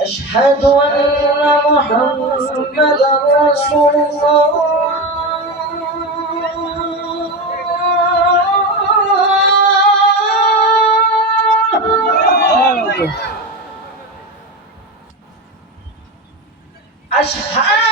أشهد أن محمدا رسول الله. أشهد